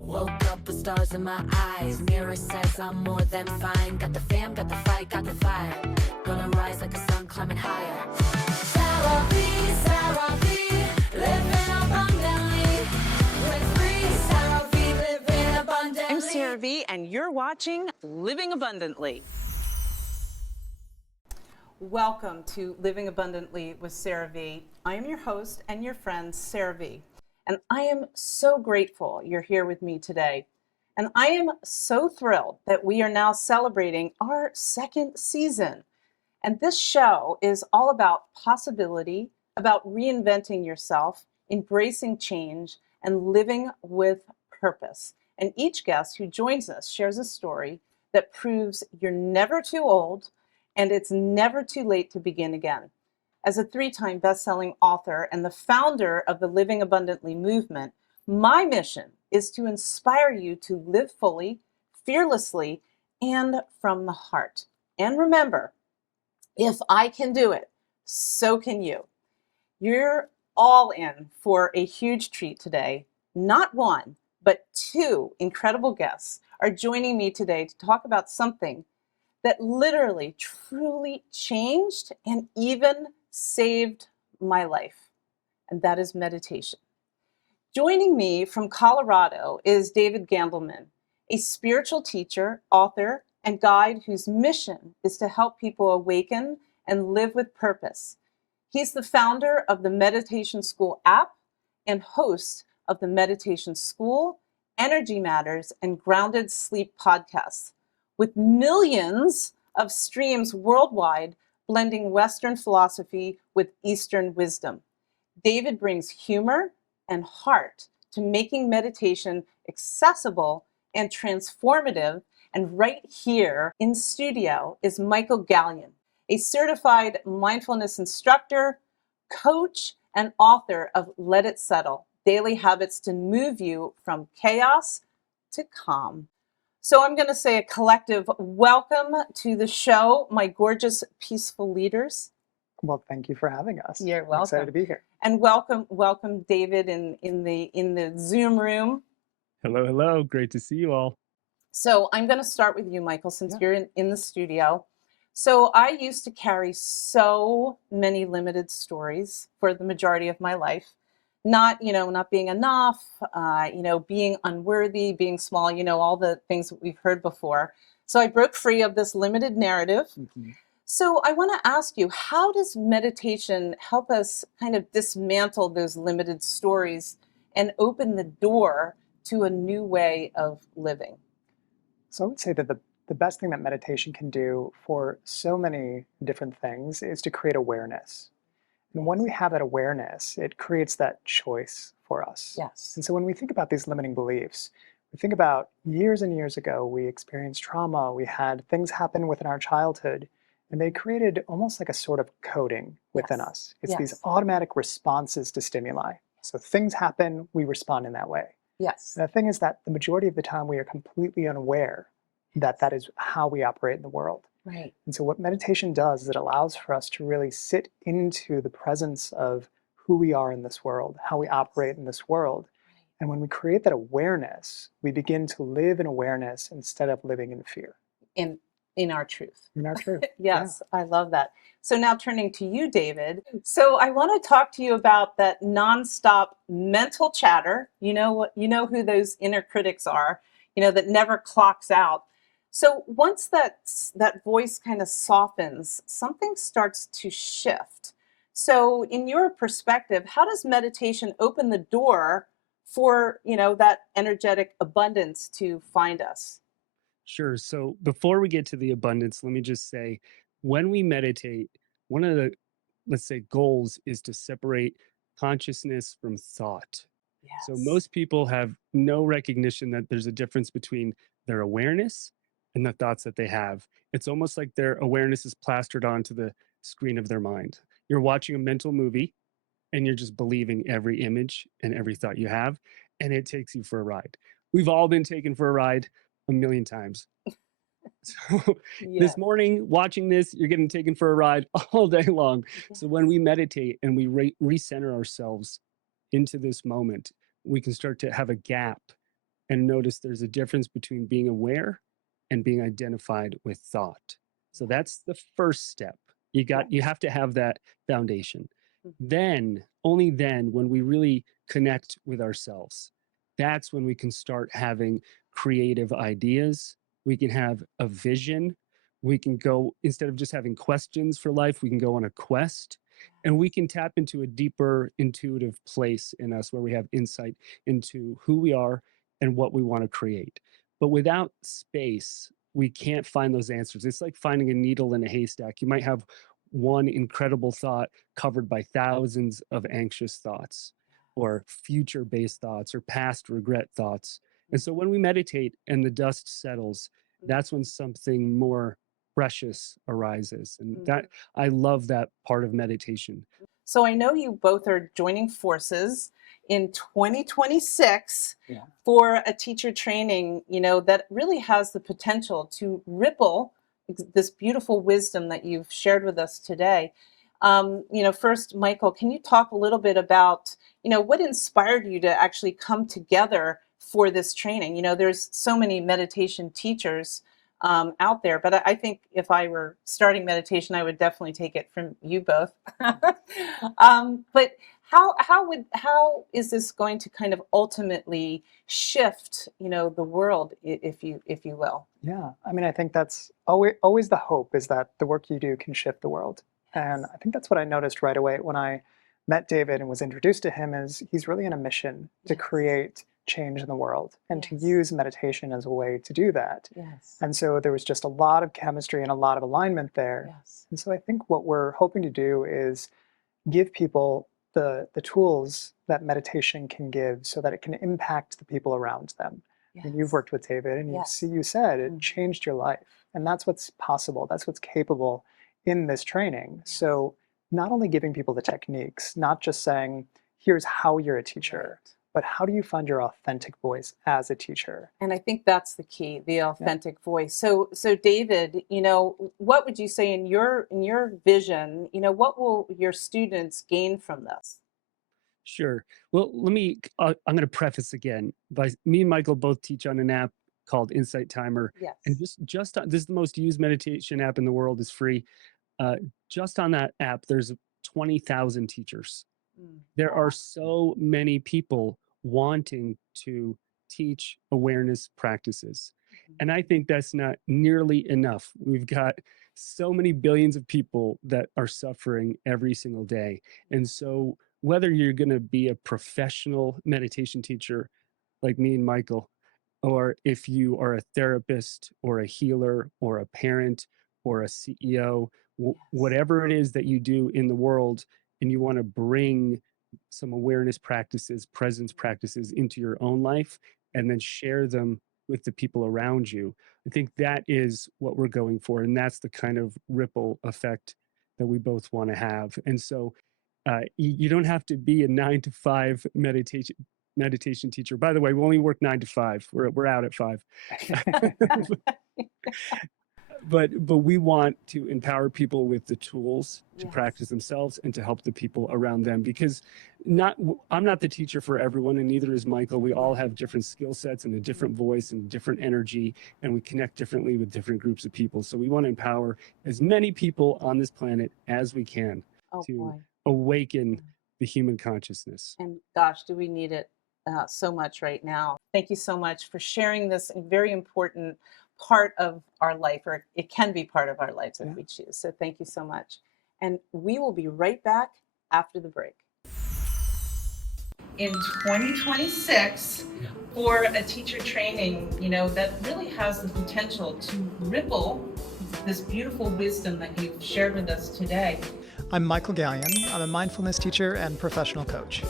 Woke up with stars in my eyes. Mirror says I'm more than fine. Got the fam, got the fight, got the fire. Gonna rise like a sun climbing higher. Sarah V, living abundantly. With free Sarah V, living abundantly. I'm Sarah V, and you're watching Living Abundantly. Welcome to Living Abundantly with Sarah V. I am your host and your friend, Sarah V. And I am so grateful you're here with me today. And I am so thrilled that we are now celebrating our second season. And this show is all about possibility, about reinventing yourself, embracing change, and living with purpose. And each guest who joins us shares a story that proves you're never too old and it's never too late to begin again. As a 3-time best-selling author and the founder of the Living Abundantly movement, my mission is to inspire you to live fully, fearlessly, and from the heart. And remember, if I can do it, so can you. You're all in for a huge treat today. Not one, but 2 incredible guests are joining me today to talk about something that literally, truly changed and even saved my life, and that is meditation. Joining me from Colorado is David Gandelman, a spiritual teacher, author, and guide whose mission is to help people awaken and live with purpose. He's the founder of the Meditation School app and host of the Meditation School, Energy Matters, and Grounded Sleep podcasts, with millions of streams worldwide, blending Western philosophy with Eastern wisdom. David brings humor and heart to making meditation accessible and transformative. And right here in studio is Michael Galyon, a certified mindfulness instructor, coach, and author of Let It Settle, Daily Habits to Move You from Chaos to Calm. So I'm going to say a collective welcome to the show, my gorgeous, peaceful leaders. Well, thank you for having us. You're welcome. I'm excited to be here. And welcome, David, in the Zoom room. Hello. Great to see you all. So I'm going to start with you, Michael, since you're in the studio. So I used to carry so many limited stories for the majority of my life. Not being enough, being unworthy, being small, all the things that we've heard before. So I broke free of this limited narrative. Mm-hmm. So I want to ask you, how does meditation help us kind of dismantle those limited stories and open the door to a new way of living? So I would say that the best thing that meditation can do for so many different things is to create awareness. And when we have that awareness, it creates that choice for us. Yes. And so when we think about these limiting beliefs, we think about years and years ago, we experienced trauma, we had things happen within our childhood, and they created almost like a sort of coding within us. It's these automatic responses to stimuli. So things happen, we respond in that way. Yes. And the thing is that the majority of the time we are completely unaware that that is how we operate in the world. Right. And so what meditation does is it allows for us to really sit into the presence of who we are in this world, how we operate in this world. And when we create that awareness, we begin to live in awareness instead of living in fear. In our truth. In our truth. Yes, yeah. I love that. So now turning to you, David. So I want to talk to you about that nonstop mental chatter. You know who those inner critics are, that never clocks out. So once that voice kind of softens, something starts to shift. So in your perspective, how does meditation open the door for, that energetic abundance to find us? Sure. So before we get to the abundance, let me just say, when we meditate, one of the, let's say, goals is to separate consciousness from thought. Yes. So most people have no recognition that there's a difference between their awareness and the thoughts that they have. It's almost like their awareness is plastered onto the screen of their mind. You're watching a mental movie and you're just believing every image and every thought you have, and it takes you for a ride. We've all been taken for a ride a million times. So this morning, watching this, you're getting taken for a ride all day long. So when we meditate and we recenter ourselves into this moment, we can start to have a gap and notice there's a difference between being aware and being identified with thought. So that's the first step. You have to have that foundation. Then, only then, when we really connect with ourselves, that's when we can start having creative ideas. We can have a vision. We can go, instead of just having questions for life, we can go on a quest, and we can tap into a deeper intuitive place in us where we have insight into who we are and what we want to create. But without space, we can't find those answers. It's like finding a needle in a haystack. You might have one incredible thought covered by thousands of anxious thoughts or future-based thoughts or past regret thoughts. And so when we meditate and the dust settles, that's when something more precious arises. And that, I love that part of meditation. So I know you both are joining forces in 2026 for a teacher training, that really has the potential to ripple this beautiful wisdom that you've shared with us today. First, Michael, can you talk a little bit about, what inspired you to actually come together for this training? There's so many meditation teachers out there, but I think if I were starting meditation, I would definitely take it from you both. But how is this going to kind of ultimately shift, the world, if you will? Yeah, I mean, I think that's always the hope, is that the work you do can shift the world. And I think that's what I noticed right away when I met David and was introduced to him, is he's really on a mission to create change in the world and to use meditation as a way to do that. And so there was just a lot of chemistry and a lot of alignment there. And so I think what we're hoping to do is give people the tools that meditation can give so that it can impact the people around them. And you've worked with David, and you said it changed your life. And that's what's possible. That's what's capable in this training. So not only giving people the techniques, not just saying, here's how you're a teacher, but how do you find your authentic voice as a teacher? And I think that's the key, the authentic voice. So David, what would you say in your vision, what will your students gain from this? Sure. Well, I'm going to preface again by me and Michael both teach on an app called Insight Timer. And this is the most used meditation app in the world, is free. Just on that app, there's 20,000 teachers. There are so many people wanting to teach awareness practices. And I think that's not nearly enough. We've got so many billions of people that are suffering every single day. And so whether you're going to be a professional meditation teacher like me and Michael, or if you are a therapist or a healer or a parent or a CEO, whatever it is that you do in the world, and you want to bring some awareness practices, presence practices into your own life, and then share them with the people around you, I think that is what we're going for. And that's the kind of ripple effect that we both want to have. And so you don't have to be a 9-to-5 meditation teacher. By the way, we only work 9 to 5. We're out at 5. But we want to empower people with the tools to practice themselves and to help the people around them, because I'm not the teacher for everyone, and neither is Michael. We all have different skill sets and a different voice and different energy, and we connect differently with different groups of people. So we want to empower as many people on this planet as we can to awaken the human consciousness. And gosh, do we need it so much right now. Thank you so much for sharing this very important part of our life, or it can be part of our lives if we choose. So thank you so much. And we will be right back after the break. In 2026, for a teacher training, that really has the potential to ripple this beautiful wisdom that you've shared with us today. I'm Michael Galyon. I'm a mindfulness teacher and professional coach.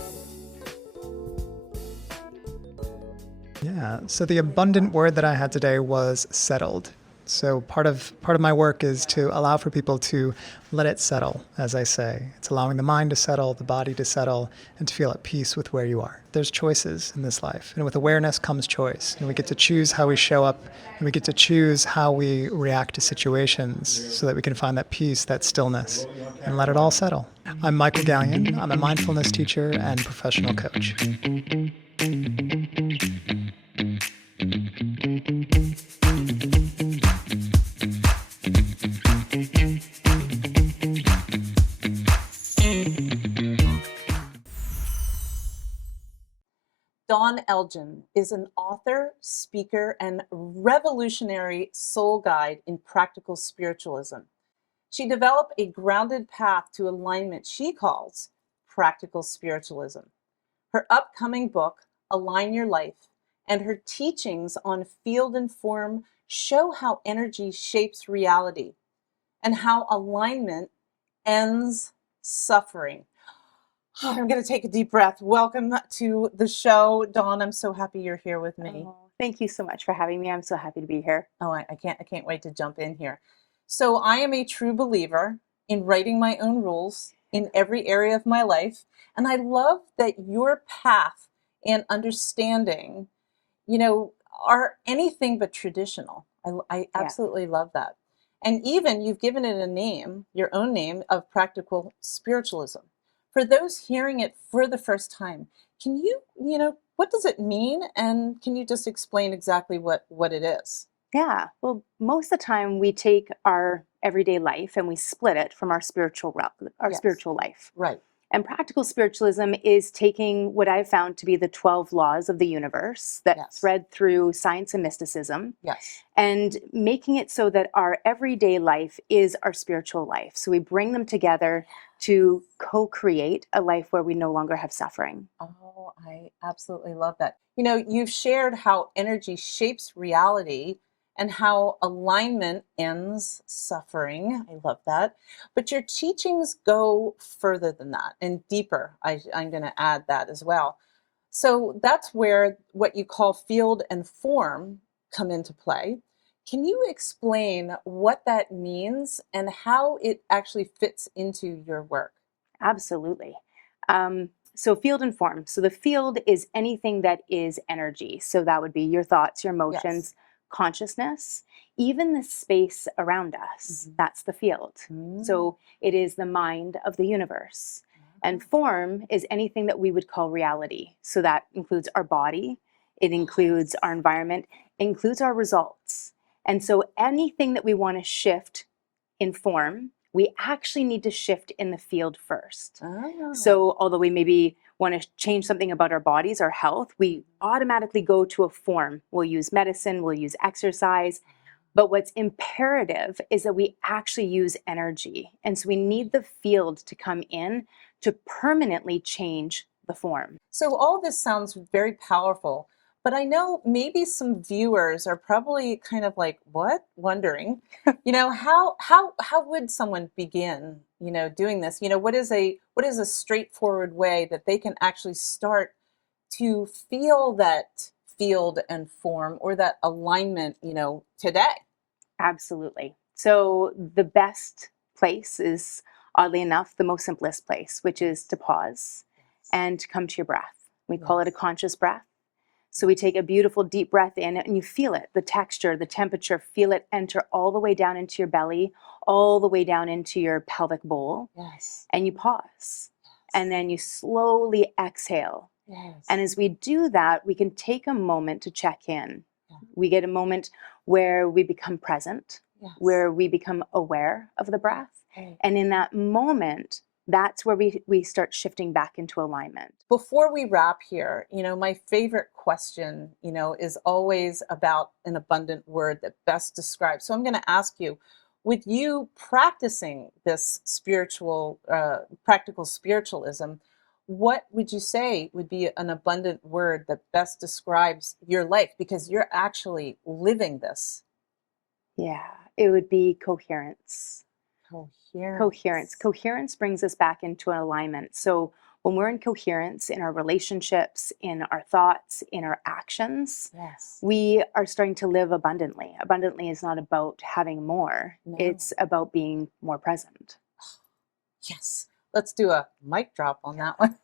Yeah, so the abundant word that I had today was settled. So part of my work is to allow for people to let it settle, as I say. It's allowing the mind to settle, the body to settle, and to feel at peace with where you are. There's choices in this life, and with awareness comes choice. And we get to choose how we show up, and we get to choose how we react to situations so that we can find that peace, that stillness, and let it all settle. I'm Michael Galyon. I'm a mindfulness teacher and professional coach. Dawn Elgin is an author, speaker, and revolutionary soul guide in practical spiritualism. She developed a grounded path to alignment she calls practical spiritualism. Her upcoming book, Align Your Life, and her teachings on field and form show how energy shapes reality and how alignment ends suffering. I'm going to take a deep breath. Welcome to the show, Dawn. I'm so happy you're here with me. Oh, thank you so much for having me. I'm so happy to be here. Oh, I can't wait to jump in here. So I am a true believer in writing my own rules in every area of my life. And I love that your path and understanding, are anything but traditional. I absolutely love that. And even you've given it a name, your own name, of practical spiritualism. For those hearing it for the first time, can you, what does it mean? And can you just explain exactly what it is? Yeah. Well, most of the time we take our everyday life and we split it from our spiritual Yes. spiritual life. Right. And practical spiritualism is taking what I've found to be the 12 laws of the universe that Yes. thread through science and mysticism, Yes. and making it so that our everyday life is our spiritual life. So we bring them together to co-create a life where we no longer have suffering. Oh, I absolutely love that. You've shared how energy shapes reality and how alignment ends suffering. I love that. But your teachings go further than that and deeper. I'm going to add that as well. So that's where what you call field and form come into play. Can you explain what that means and how it actually fits into your work? Absolutely. So field and form. So the field is anything that is energy. So that would be your thoughts, your emotions, consciousness, even the space around us. Mhm. That's the field. So it is the mind of the universe. And form is anything that we would call reality. So that includes our body, it includes our environment, it includes our results. And so anything that we want to shift in form, we actually need to shift in the field first. Oh. So although we maybe want to change something about our bodies, our health, we automatically go to a form. We'll use medicine, we'll use exercise. But what's imperative is that we actually use energy. And so we need the field to come in to permanently change the form. So all this sounds very powerful, but I know maybe some viewers are probably kind of like, what? Wondering, how would someone begin, doing this? What is a straightforward way that they can actually start to feel that field and form or that alignment, today? Absolutely. So the best place is, oddly enough, the most simplest place, which is to pause and to come to your breath. We call it a conscious breath. So we take a beautiful deep breath in and you feel it, the texture, the temperature, feel it enter all the way down into your belly, all the way down into your pelvic bowl. Yes. And you pause. And then you slowly exhale. Yes. And as we do that, we can take a moment to check in. We get a moment where we become present, where we become aware of the breath. Right. And in that moment, that's where we start shifting back into alignment. Before we wrap here, my favorite question, is always about an abundant word that best describes. So I'm going to ask you, with you practicing this practical spiritualism, what would you say would be an abundant word that best describes your life? Because you're actually living this. Yeah, it would be coherence. Coherence. Coherence brings us back into an alignment. So when we're in coherence in our relationships, in our thoughts, in our actions, we are starting to live abundantly. Abundantly is not about having more. No. It's about being more present. Yes. Let's do a mic drop on that one.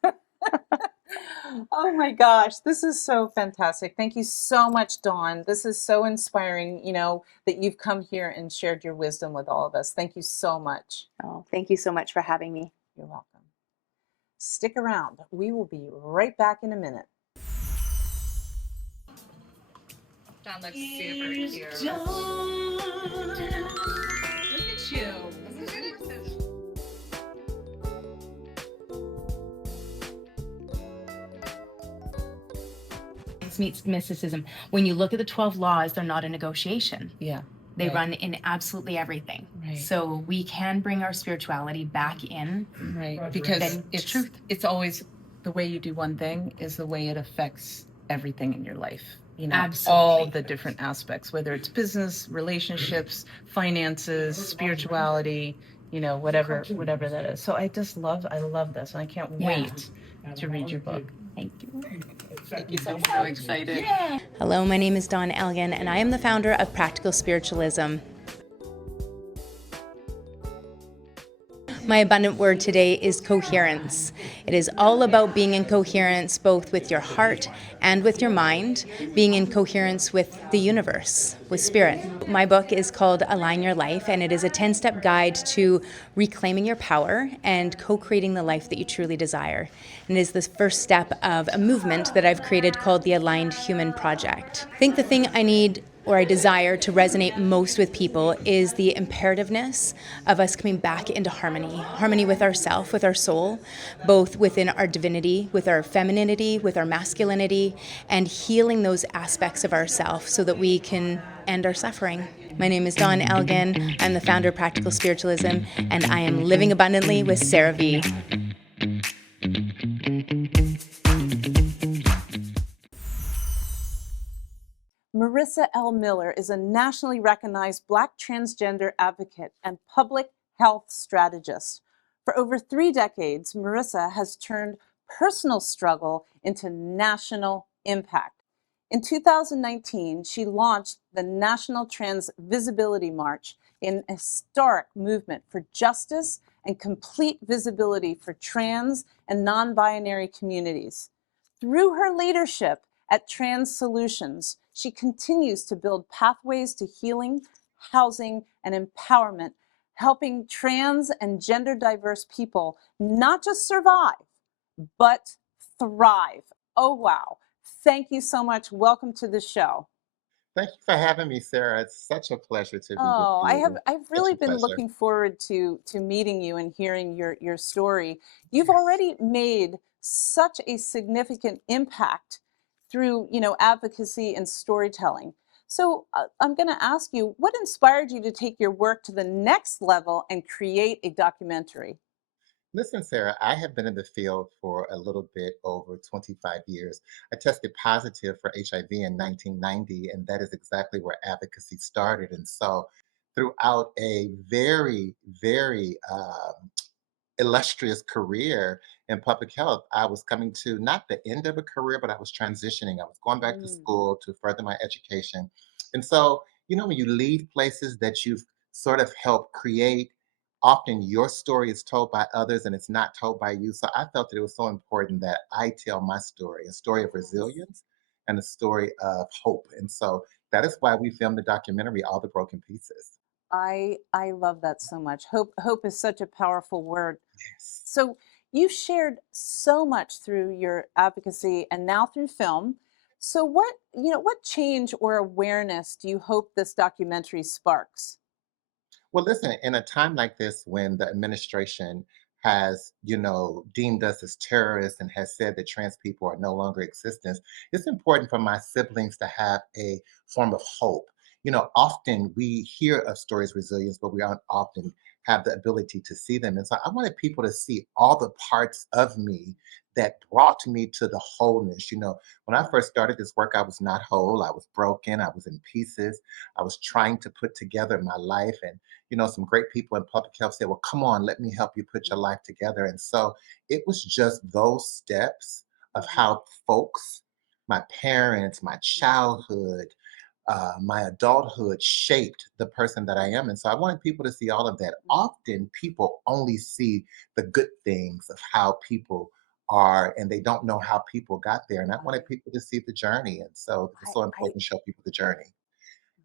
Oh my gosh, this is so fantastic. Thank you so much, Dawn. This is so inspiring, that you've come here and shared your wisdom with all of us. Thank you so much. Oh, thank you so much for having me. You're welcome. Stick around. We will be right back in a minute. That looks super cute. Look at you. Meets mysticism. When you look at the 12 laws, they're not a negotiation. Yeah. They right. run in absolutely everything. Right. So we can bring our spirituality back in. Right. Because it's truth. It's always the way you do one thing is the way it affects everything in your life. You know, Absolutely. all the different aspects, whether it's business, relationships, finances, spirituality, you know, whatever that is. So I love this, and I can't wait to read your book. Thank you. Thank you so much. So excited. Yeah. Hello, my name is Dawn Elgin, and I am the founder of Practical Spiritualism. My abundant word today is coherence. It is all about being in coherence both with your heart and with your mind, being in coherence with the universe, with spirit. My book is called Align Your Life, and it is a 10-step guide to reclaiming your power and co-creating the life that you truly desire. And it is the first step of a movement that I've created called the Aligned Human Project. I think the thing I desire to resonate most with people is the imperativeness of us coming back into harmony with ourself, with our soul, both within our divinity, with our femininity, with our masculinity, and healing those aspects of ourself so that we can end our suffering. My name is Dawn Elgin. I'm the founder of Practical Spiritualism, and I am living abundantly with Sarah V. Marissa L. Miller is a nationally recognized Black transgender advocate and public health strategist. For over 3 decades, Marissa has turned personal struggle into national impact. In 2019, she launched the National Trans Visibility March, an historic movement for justice and complete visibility for trans and non-binary communities. Through her leadership at Trans Solutions, she continues to build pathways to healing, housing, and empowerment, helping trans and gender diverse people not just survive, but thrive. Oh, wow. Thank you so much. Welcome to the show. Thank you for having me, Sarah. It's such a pleasure to be Oh, with you. I've really Such a been pleasure. looking forward to meeting you and hearing your story. You've already made such a significant impact through, advocacy and storytelling. So I'm going to ask you, what inspired you to take your work to the next level and create a documentary? Listen, Sarah, I have been in the field for a little bit over 25 years. I tested positive for HIV in 1990, and that is exactly where advocacy started. And so, throughout a very illustrious career in public health, I was coming to not the end of a career, but I was transitioning. I was going back to school to further my education. And so, when you leave places that you've sort of helped create, often your story is told by others and it's not told by you. So I felt that it was so important that I tell my story, a story of resilience and a story of hope. And so that is why we filmed the documentary, All the Broken Pieces. I love that so much. Hope is such a powerful word. Yes. So you shared so much through your advocacy and now through film. So what change or awareness do you hope this documentary sparks? Well, listen, in a time like this, when the administration has, deemed us as terrorists and has said that trans people are no longer existence, it's important for my siblings to have a form of hope. Often we hear of stories of resilience, but we don't often have the ability to see them. And so I wanted people to see all the parts of me that brought me to the wholeness. When I first started this work, I was not whole. I was broken. I was in pieces. I was trying to put together my life. And some great people in public health said, well, come on, let me help you put your life together. And so it was just those steps of how folks, my parents, my childhood, my adulthood shaped the person that I am. And so I wanted people to see all of that. Often people only see the good things of how people are, and they don't know how people got there. And I wanted people to see the journey. And so it's so important to show people the journey.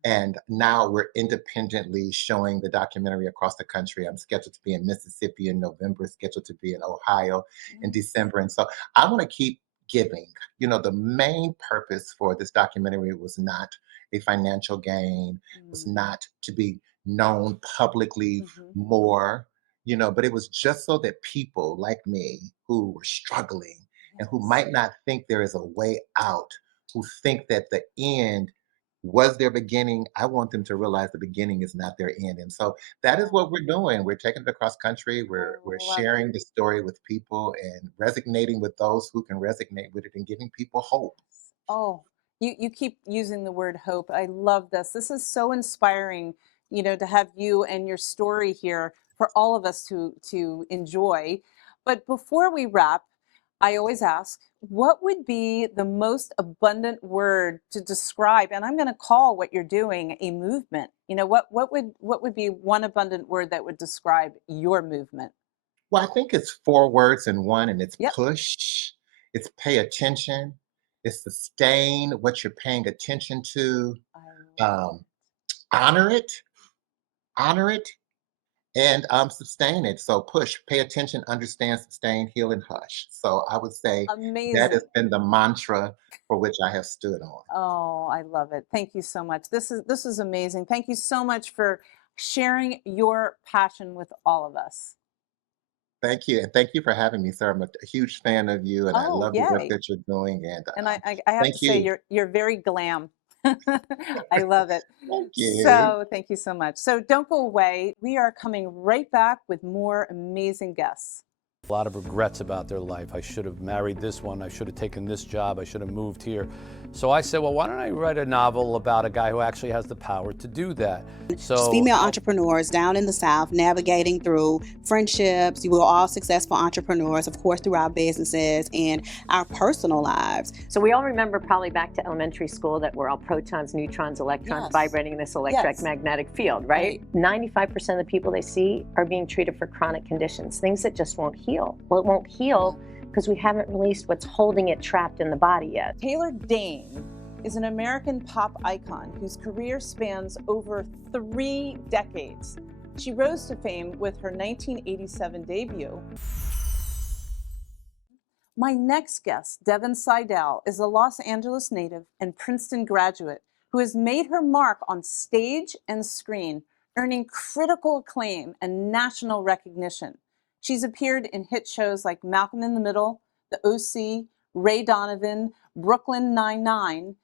And now we're independently showing the documentary across the country. I'm scheduled to be in Mississippi in November, scheduled to be in Ohio in December. And so I want to keep giving. You know, the main purpose for this documentary was not a financial gain, was not to be known publicly more, you know, but it was just so that people like me who were struggling and who might not think there is a way out, who think that the end was their beginning. I want them to realize the beginning is not their end. And so that is what we're doing. We're taking it across country. We're Love it. sharing the story with people and resonating with those who can resonate with it and giving people hope. Oh, you keep using the word hope. I love this. This is so inspiring, you know, to have you and your story here for all of us to enjoy. But before we wrap, I always ask, what would be the most abundant word to describe? And I'm going to call what you're doing a movement. You know, what would be one abundant word that would describe your movement? Well, I think it's four words in one, and it's Yep. push, it's pay attention, it's sustain what you're paying attention to, I love um, honor it, honor it, and sustain it. So push, pay attention, understand, sustain, heal, and hush. So I would say that has Amazing. been the mantra for which I have stood on. Oh, I love it. Thank you so much. This is amazing. Thank you so much for sharing your passion with all of us. Thank you, and thank you for having me, sir. I'm a huge fan of you, and I Oh, love the work yay. that you're doing. And And I have thank to say you, you're very glam. I love it. thank you. So thank you so much. So don't go away. We are coming right back with more amazing guests. A lot of regrets about their life. I should have married this one. I should have taken this job. I should have moved here. So I said, well, why don't I write a novel about a guy who actually has the power to do that? So female entrepreneurs down in the South navigating through friendships. We're all successful entrepreneurs, of course, through our businesses and our personal lives. So we all remember probably back to elementary school that we're all protons, neutrons, electrons Yes. vibrating in this Yes. magnetic field, right? 95% of the people they see are being treated for chronic conditions, things that just won't heal. Well, it won't heal because we haven't released what's holding it trapped in the body yet. Taylor Dane is an American pop icon whose career spans over 3 decades. She rose to fame with her 1987 debut. My next guest, Devin Sidell, is a Los Angeles native and Princeton graduate who has made her mark on stage and screen, earning critical acclaim and national recognition. She's appeared in hit shows like Malcolm in the Middle, The OC, Ray Donovan, Brooklyn Nine-Nine,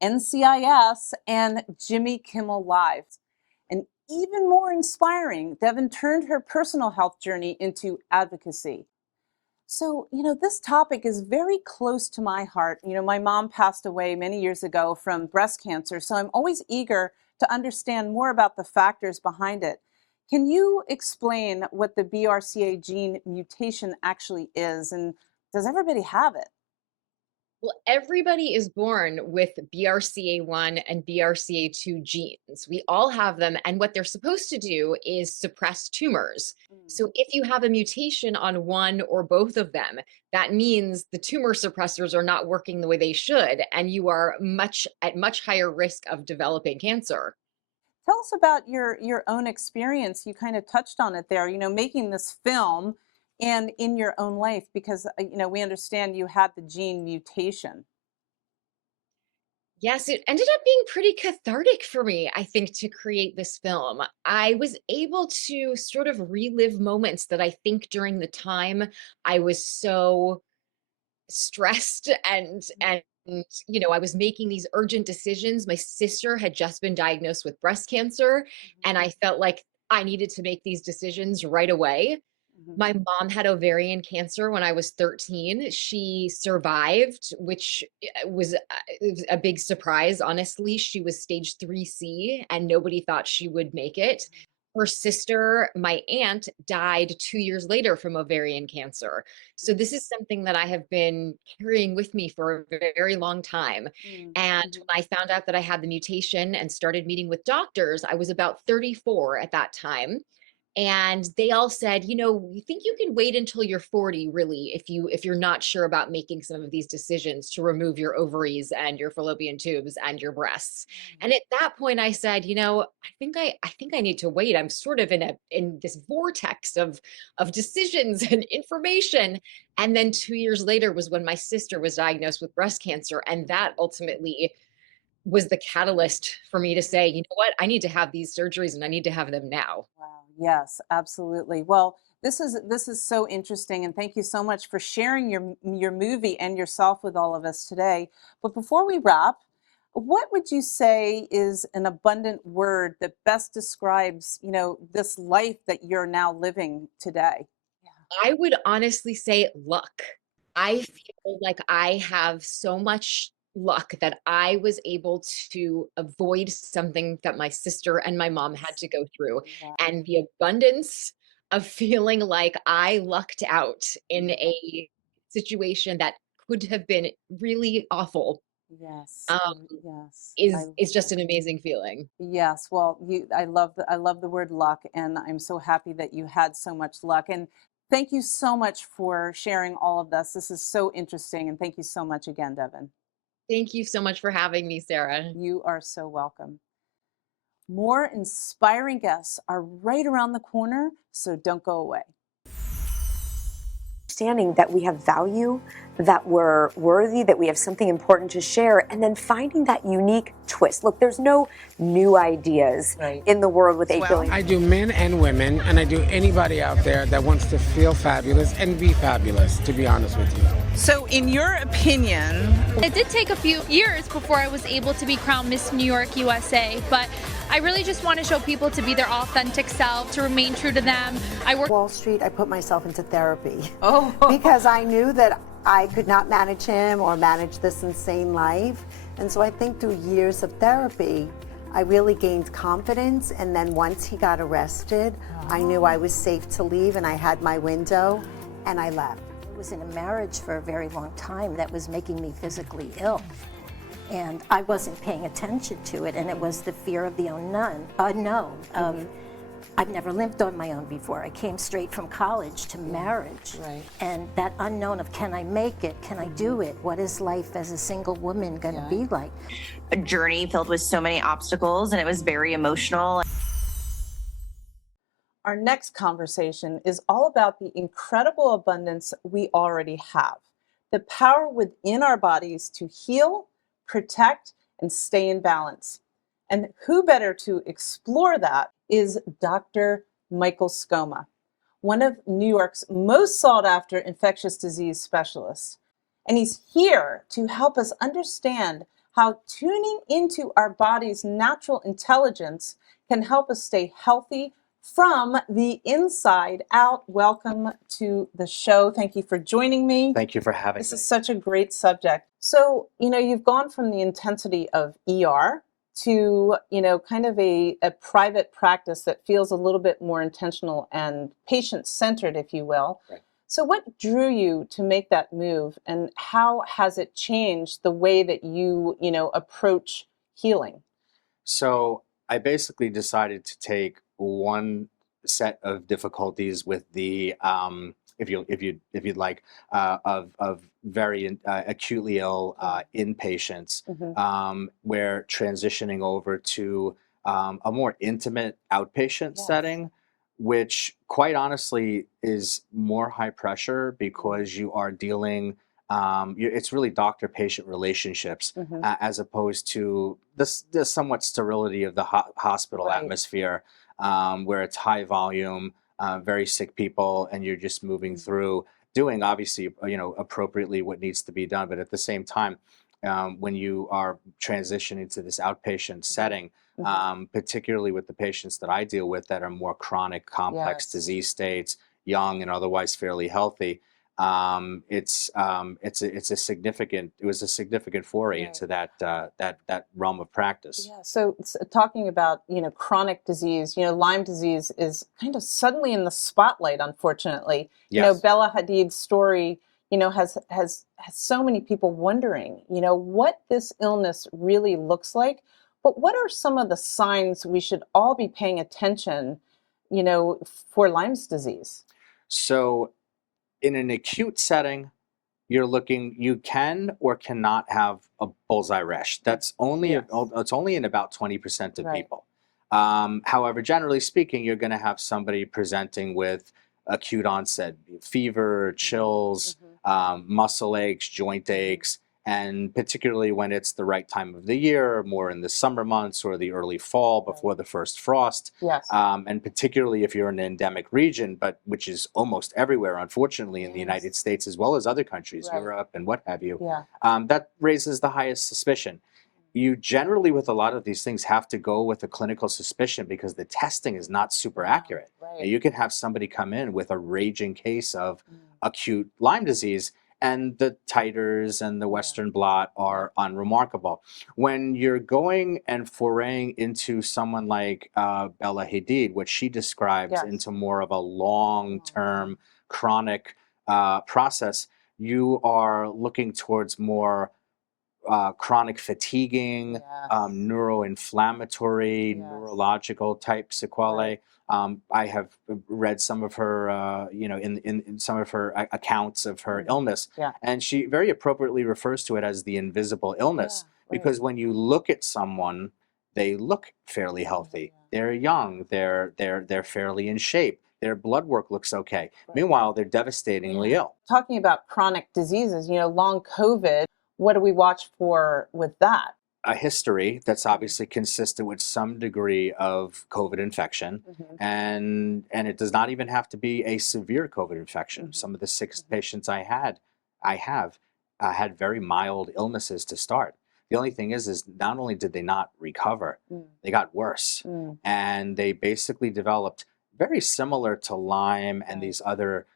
NCIS, and Jimmy Kimmel Live. And even more inspiring, Devin turned her personal health journey into advocacy. So, you know, this topic is very close to my heart. You know, my mom passed away many years ago from breast cancer, so I'm always eager to understand more about the factors behind it. Can you explain what the BRCA gene mutation actually is, and does everybody have it? Well, everybody is born with BRCA1 and BRCA2 genes. We all have them, and what they're supposed to do is suppress tumors. So if you have a mutation on one or both of them, that means the tumor suppressors are not working the way they should, and you are at much higher risk of developing cancer. Tell us about your own experience. You kind of touched on it there, you know, making this film and in your own life, because, you know, we understand you had the gene mutation. Yes, it ended up being pretty cathartic for me, I think, to create this film. I was able to sort of relive moments that I think during the time I was so stressed and you know, I was making these urgent decisions. My sister had just been diagnosed with breast cancer, and I felt like I needed to make these decisions right away. My mom had ovarian cancer when I was 13. She survived, which it was a big surprise. Honestly, she was stage 3C and nobody thought she would make it. Her sister, my aunt, died 2 years later from ovarian cancer. So this is something that I have been carrying with me for a very long time. And when I found out that I had the mutation and started meeting with doctors, I was about 34 at that time. And they all said, you think you can wait until you're 40, really, if you're not sure about making some of these decisions to remove your ovaries and your fallopian tubes and your breasts. And at that point I said, I think I need to wait. I'm sort of in this vortex of decisions and information. And then 2 years later was when my sister was diagnosed with breast cancer, and that ultimately was the catalyst for me to say, you know what, I need to have these surgeries and I need to have them now. Wow. Yes, absolutely. Well, this is so interesting, and thank you so much for sharing your movie and yourself with all of us today. But before we wrap, what would you say is an abundant word that best describes, this life that you're now living today? I would honestly say luck. I feel like I have so much luck that I was able to avoid something that my sister and my mom had to go through. Wow. And the abundance of feeling like I lucked out in a situation that could have been really awful Yes. um, Yes. is just an amazing feeling. Yes, well, I love the word luck, and I'm so happy that you had so much luck. And thank you so much for sharing all of this. This is so interesting, and thank you so much again, Devin. Thank you so much for having me, Sarah. You are so welcome. More inspiring guests are right around the corner, so don't go away. Understanding that we have value, that we're worthy, that we have something important to share, and then finding that unique twist. Look, there's no new ideas in the world with 8 billion. I do men and women, and I do anybody out there that wants to feel fabulous and be fabulous, to be honest with you. So in your opinion, it did take a few years before I was able to be crowned Miss New York USA, but I really just want to show people to be their authentic self, to remain true to them. I work Wall Street, I put myself into therapy. Oh. Because I knew that I could not manage him or manage this insane life. And so I think through years of therapy, I really gained confidence. And then once he got arrested, I knew I was safe to leave, and I had my window, and I left. I was in a marriage for a very long time that was making me physically ill. And I wasn't paying attention to it, and it was the fear of the unknown. I've never lived on my own before. I came straight from college to marriage. Right. And that unknown of, can I make it? Can I do it? What is life as a single woman going to be like? A journey filled with so many obstacles, and it was very emotional. Our next conversation is all about the incredible abundance we already have, the power within our bodies to heal, protect, and stay in balance. And who better to explore that is Dr. Michael Scoma, one of New York's most sought after infectious disease specialists. And he's here to help us understand how tuning into our body's natural intelligence can help us stay healthy from the inside out. Welcome to the show. Thank you for joining me. Thank you for having me. This is such a great subject. So, you've gone from the intensity of ER to, kind of a private practice that feels a little bit more intentional and patient-centered, if you will. Right. So what drew you to make that move, and how has it changed the way that you, approach healing? So I basically decided to take one set of difficulties with the if you'd like of very acutely ill inpatients, where transitioning over to a more intimate outpatient setting, which quite honestly is more high pressure because you are dealing it's really doctor-patient relationships as opposed to the somewhat sterility of the hospital atmosphere, where it's high volume, very sick people, and you're just moving through, doing obviously appropriately what needs to be done, but at the same time, when you are transitioning to this outpatient setting, particularly with the patients that I deal with that are more chronic, complex disease states, young and otherwise fairly healthy, it was a significant foray into that realm of practice. Yeah. So talking about, chronic disease, Lyme disease is kind of suddenly in the spotlight, unfortunately. Yes. Bella Hadid's story, has so many people wondering, what this illness really looks like. But what are some of the signs we should all be paying attention for Lyme's disease? So in an acute setting, you can or cannot have a bullseye rash. That's only, it's only in about 20% of people. However, generally speaking, you're going to have somebody presenting with acute onset fever, chills, muscle aches, joint aches, and particularly when it's the right time of the year, more in the summer months or the early fall before the first frost. Yes. And particularly if you're in an endemic region, but which is almost everywhere, unfortunately, in the United States as well as other countries, Europe and what have you, that raises the highest suspicion. You generally, with a lot of these things, have to go with a clinical suspicion because the testing is not super accurate. Right. You can have somebody come in with a raging case of acute Lyme disease, and the titers and the Western blot are unremarkable. When you're going and foraying into someone like Bella Hadid, what she describes into more of a long-term chronic process, you are looking towards more chronic fatiguing, neuroinflammatory, neurological type sequelae. I have read some of her, in some of her accounts of her illness, and she very appropriately refers to it as the invisible illness, because when you look at someone, they look fairly healthy. They're young. They're fairly in shape. Their blood work looks okay. Meanwhile, they're devastatingly ill. Talking about chronic diseases, long COVID, what do we watch for with that? A history that's obviously consistent with some degree of COVID infection, and it does not even have to be a severe COVID infection. Some of the sickest patients I have had very mild illnesses to start. The only thing is not only did they not recover, they got worse, and they basically developed very similar to Lyme and these other.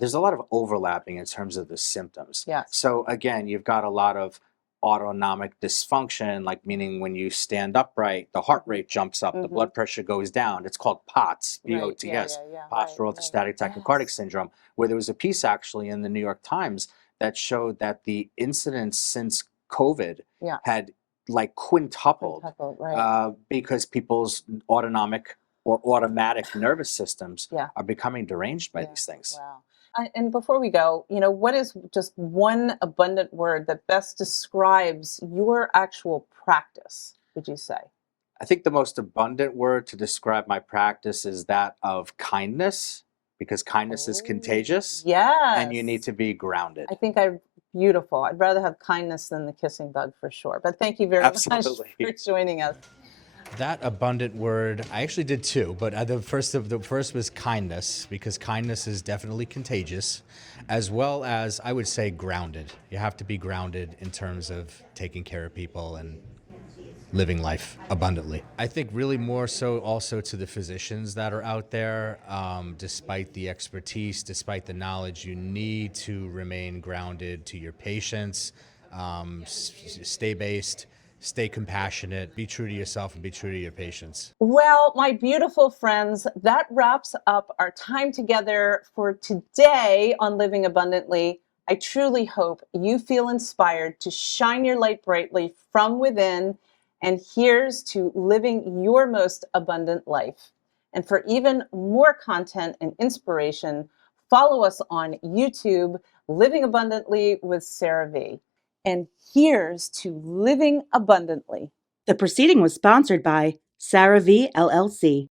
There's a lot of overlapping in terms of the symptoms. So again, you've got a lot of autonomic dysfunction, like meaning when you stand upright, the heart rate jumps up, the blood pressure goes down. It's called POTS, P-O-T-S, postural orthostatic tachycardic syndrome, where there was a piece actually in the New York Times that showed that the incidence since COVID had like quintupled, because people's autonomic or automatic nervous systems are becoming deranged by these things. And before we go, what is just one abundant word that best describes your actual practice, would you say? I think the most abundant word to describe my practice is that of kindness, because kindness is contagious. And you need to be grounded. I think beautiful. I'd rather have kindness than the kissing bug for sure. But thank you very much for joining us. That abundant word, I actually did two, but the first was kindness, because kindness is definitely contagious, as well as, I would say, grounded. You have to be grounded in terms of taking care of people and living life abundantly. I think really more so also to the physicians that are out there, despite the expertise, despite the knowledge, you need to remain grounded to your patients, stay based, stay compassionate, be true to yourself, and be true to your patients. Well, my beautiful friends, that wraps up our time together for today on Living Abundantly. I truly hope you feel inspired to shine your light brightly from within, and here's to living your most abundant life. And for even more content and inspiration, follow us on YouTube, Living Abundantly with Sarah V. And here's to living abundantly. The proceeding was sponsored by Sarah V. LLC.